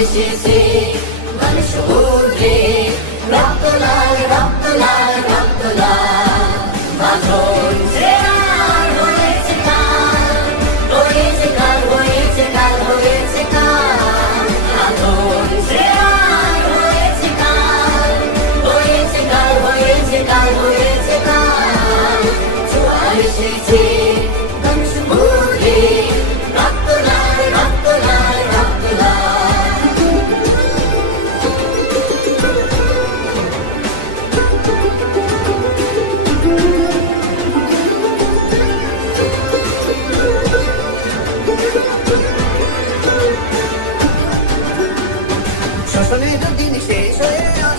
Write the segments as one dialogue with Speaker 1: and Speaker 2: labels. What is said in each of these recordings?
Speaker 1: এসেছে। রক্ত লাল রক্ত লাল রক্ত লাল মাথর হয়েছে কাল হয়েছে কাল হয়েছে কাল হয়েছে কাল। মাথর হয়েছে কাল হয়েছে কাল হয়েছে কাল হয়েছে কাল। ছোঁয়া এসেছে। শোষণের দিন শেষ হয়ে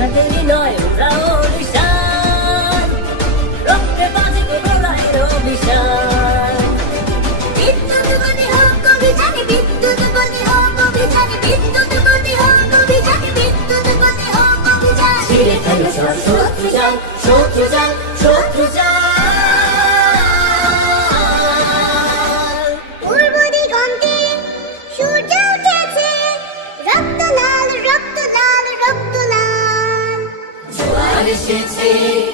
Speaker 1: রাঙাচুরি নয় ওরাও নিশান রক্তে বাজে প্রলয়ের অভিশান
Speaker 2: বিদ্যুৎ বনি হোক, অভিযানে বিদ্যুৎ বনি
Speaker 1: শত্রু জাল শত্রু জাল consistency.